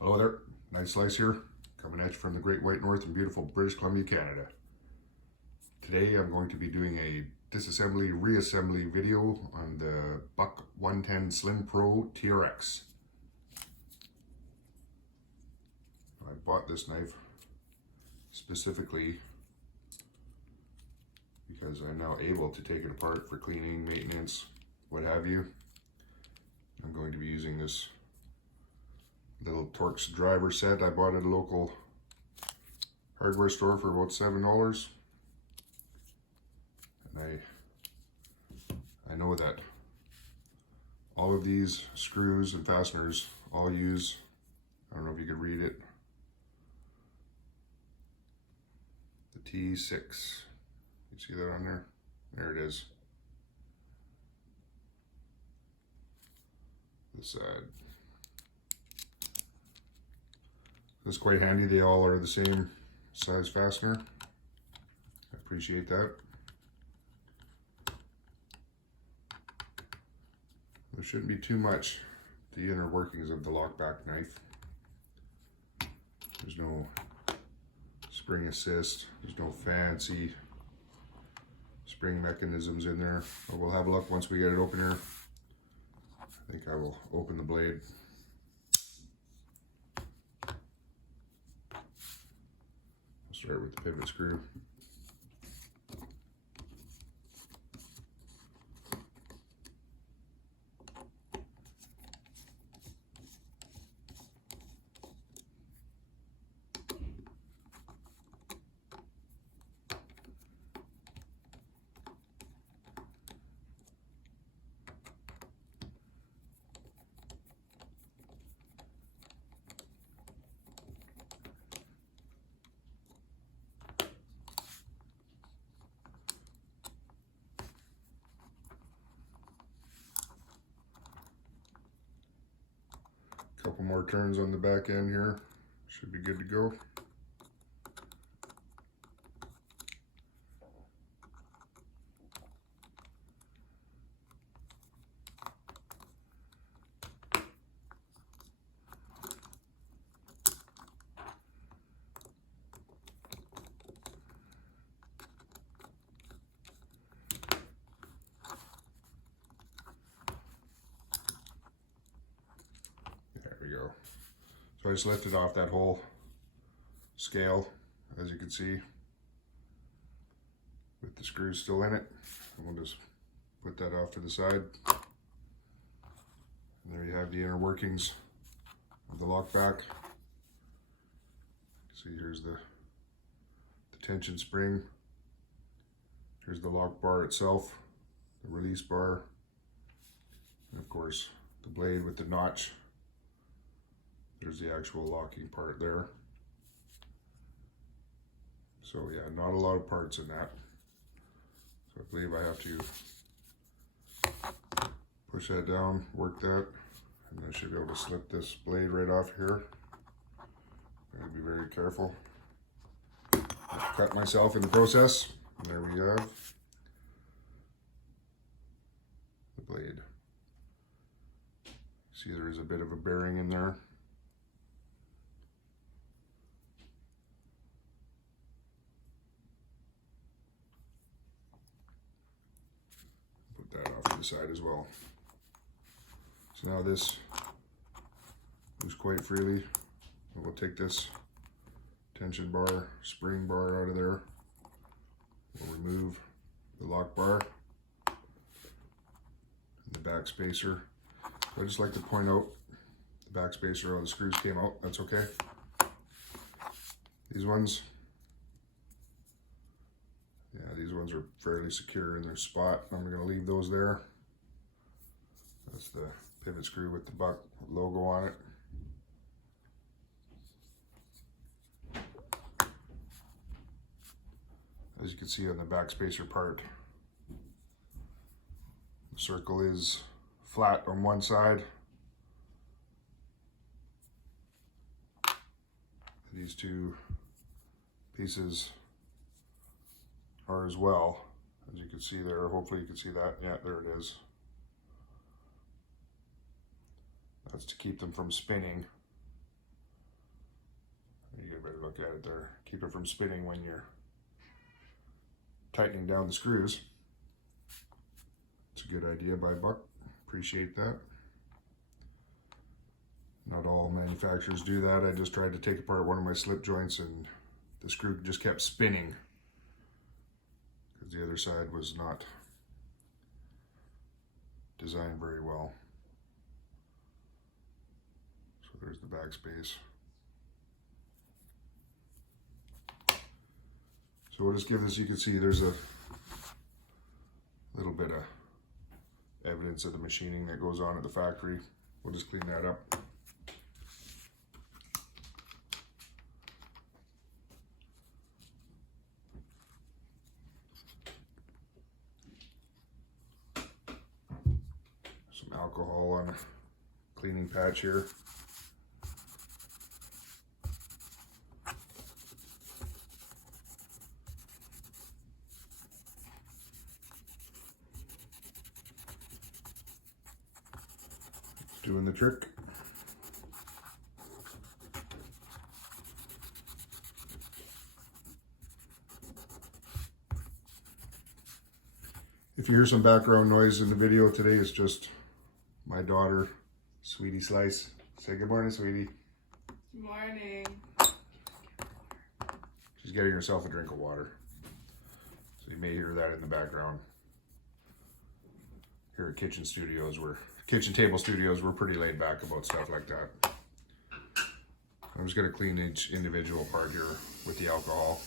Hello there, nice slice here, coming at you from the Great White North in beautiful British Columbia, Canada. Today I'm going to be doing a disassembly reassembly video on the Buck 110 Slim Pro TRX. I bought this knife specifically because I'm now able to take it apart for cleaning, maintenance, what have you. I'm going to be using this little Torx driver set I bought at a local hardware store for about $7. And I know that all of these screws and fasteners all use, I don't know if you could read it, the T6. You see that on there? There it is. This side. That's quite handy. They all are the same size fastener. I appreciate that. There shouldn't be too much to the inner workings of the lockback knife. There's no spring assist. There's no fancy spring mechanisms in there. But we'll have a look once we get it open here. I think I will open the blade. Start with the pivot screw. Couple more turns on the back end here. Should be good to go. Go. So I just lifted off that whole scale, as you can see, with the screws still in it. And we'll just put that off to the side. And there you have the inner workings of the lock back. See, here's the tension spring. Here's the lock bar itself, the release bar, and of course the blade with the notch. There's the actual locking part there. So yeah, not a lot of parts in that. So I believe I have to push that down, work that, and I should be able to slip this blade right off here. I gotta be very careful. I've cut myself in the process. And there we have the blade. See, there is a bit of a bearing in there. That off to the side as well. So now this moves quite freely. We'll take this tension bar, spring bar out of there. We'll remove the lock bar and the back spacer. So I just like to point out the back spacer, all the screws came out, that's okay. These ones, yeah, these ones are fairly secure in their spot. I'm going to leave those there. That's the pivot screw with the Buck logo on it. As you can see on the back spacer part, the circle is flat on one side. These two pieces are as well, as you can see there. Hopefully you can see that. Yeah, there it is. That's to keep them from spinning. You get a better look at it there. Keep it from spinning when you're tightening down the screws. It's a good idea by Buck. Appreciate that. Not all manufacturers do that. I just tried to take apart one of my slip joints and the screw just kept spinning because the other side was not designed very well. So there's the backspace. So we'll just give this, you can see there's a little bit of evidence of the machining that goes on at the factory. We'll just clean that up. Some alcohol on a cleaning patch here. Doing the trick. If you hear some background noise in the video today, it's just my daughter, Sweetie Slice. Say good morning, Sweetie. Good morning. She's getting herself a drink of water. So you may hear that in the background. Here at Kitchen Table Studios, we're pretty laid back about stuff like that. I'm just gonna clean each individual part here with the alcohol.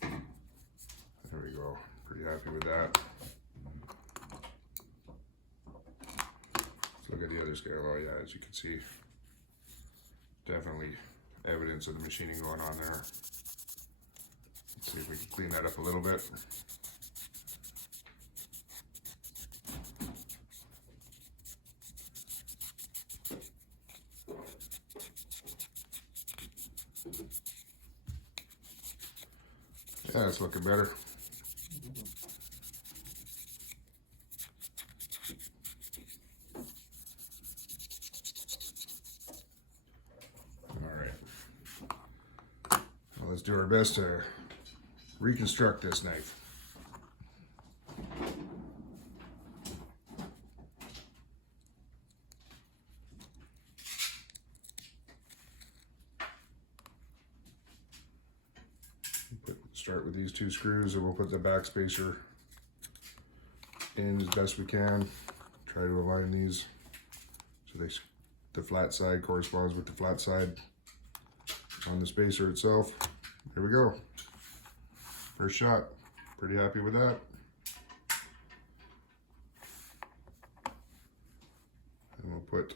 There we go, pretty happy with that. Let's look at the other scale. Oh yeah, as you can see, definitely evidence of the machining going on there. Let's see if we can clean that up a little bit. Yeah, it's looking better. All right. Well, let's do our best to reconstruct this knife. Start with these two screws and we'll put the back spacer in as best we can. Try to align these so the flat side corresponds with the flat side on the spacer itself. There we go. First shot. Pretty happy with that. And we'll put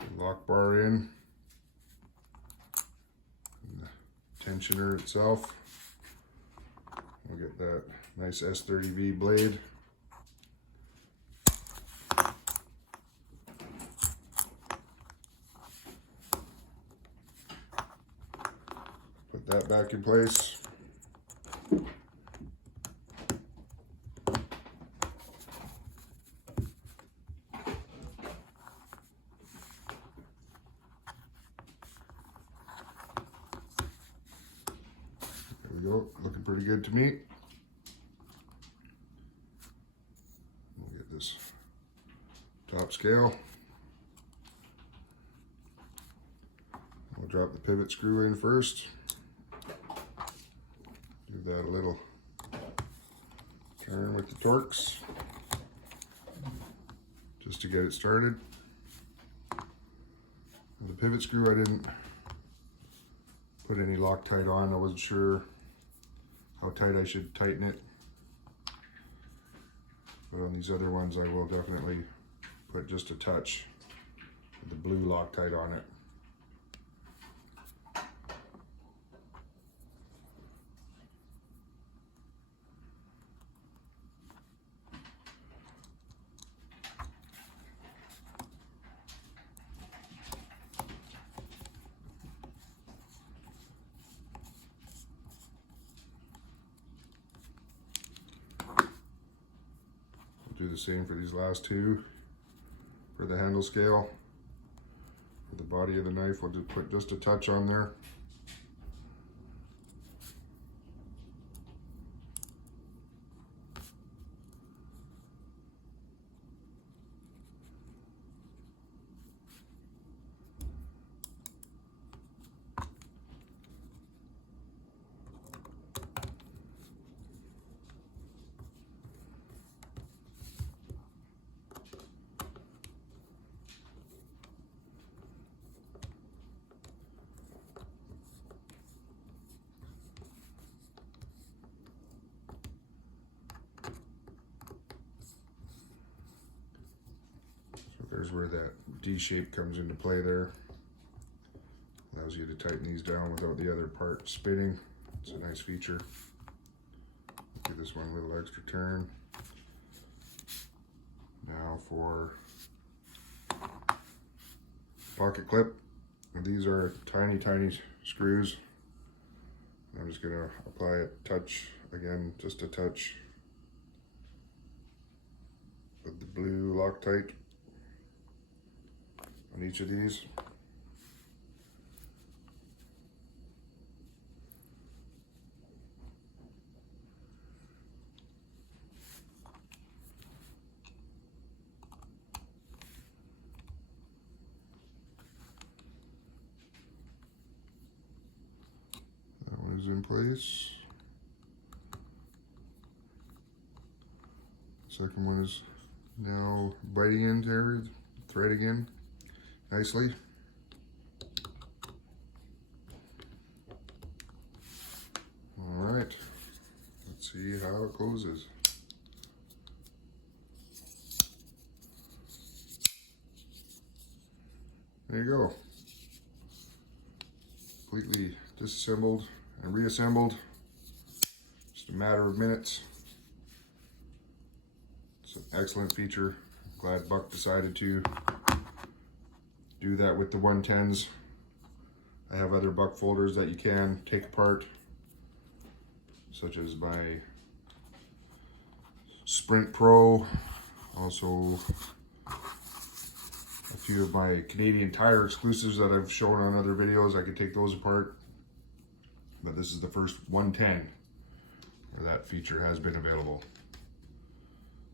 the lock bar in. Tensioner itself. We'll get that nice S30V blade. Put that back in place. Looking pretty good to me. We'll get this top scale. We'll drop the pivot screw in first. Give that a little turn with the Torx just to get it started. The pivot screw I didn't put any Loctite on. I wasn't sure how tight I should tighten it, but on these other ones I will definitely put just a touch of the blue Loctite on it. the same for these last two. For the handle scale, for the body of the knife, we'll just put just a touch on there. There's where that D shape comes into play there. Allows you to tighten these down without the other part spinning. It's a nice feature. Give this one a little extra turn. Now for pocket clip. These are tiny, tiny screws. I'm just gonna apply a touch, again, just a touch with the blue Loctite on each of these. That one is in place. Second one is now biting into every thread again nicely. All right, let's see how it closes. There you go. Completely disassembled and reassembled. Just a matter of minutes. It's an excellent feature. Glad Buck decided to do that with the 110s. I have other Buck folders that you can take apart, such as my Sprint Pro, also a few of my Canadian Tire exclusives that I've shown on other videos. I could take those apart, but this is the first 110 where that feature has been available.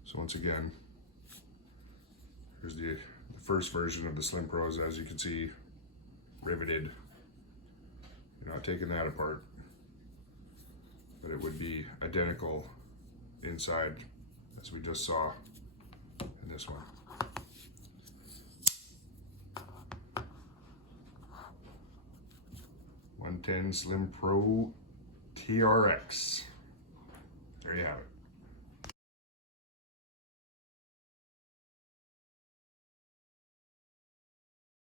So once again, here's the first version of the Slim Pros, as you can see, riveted. You're not taking that apart, but it would be identical inside as we just saw in this one. #110 Slim Pro TRX. There you have it.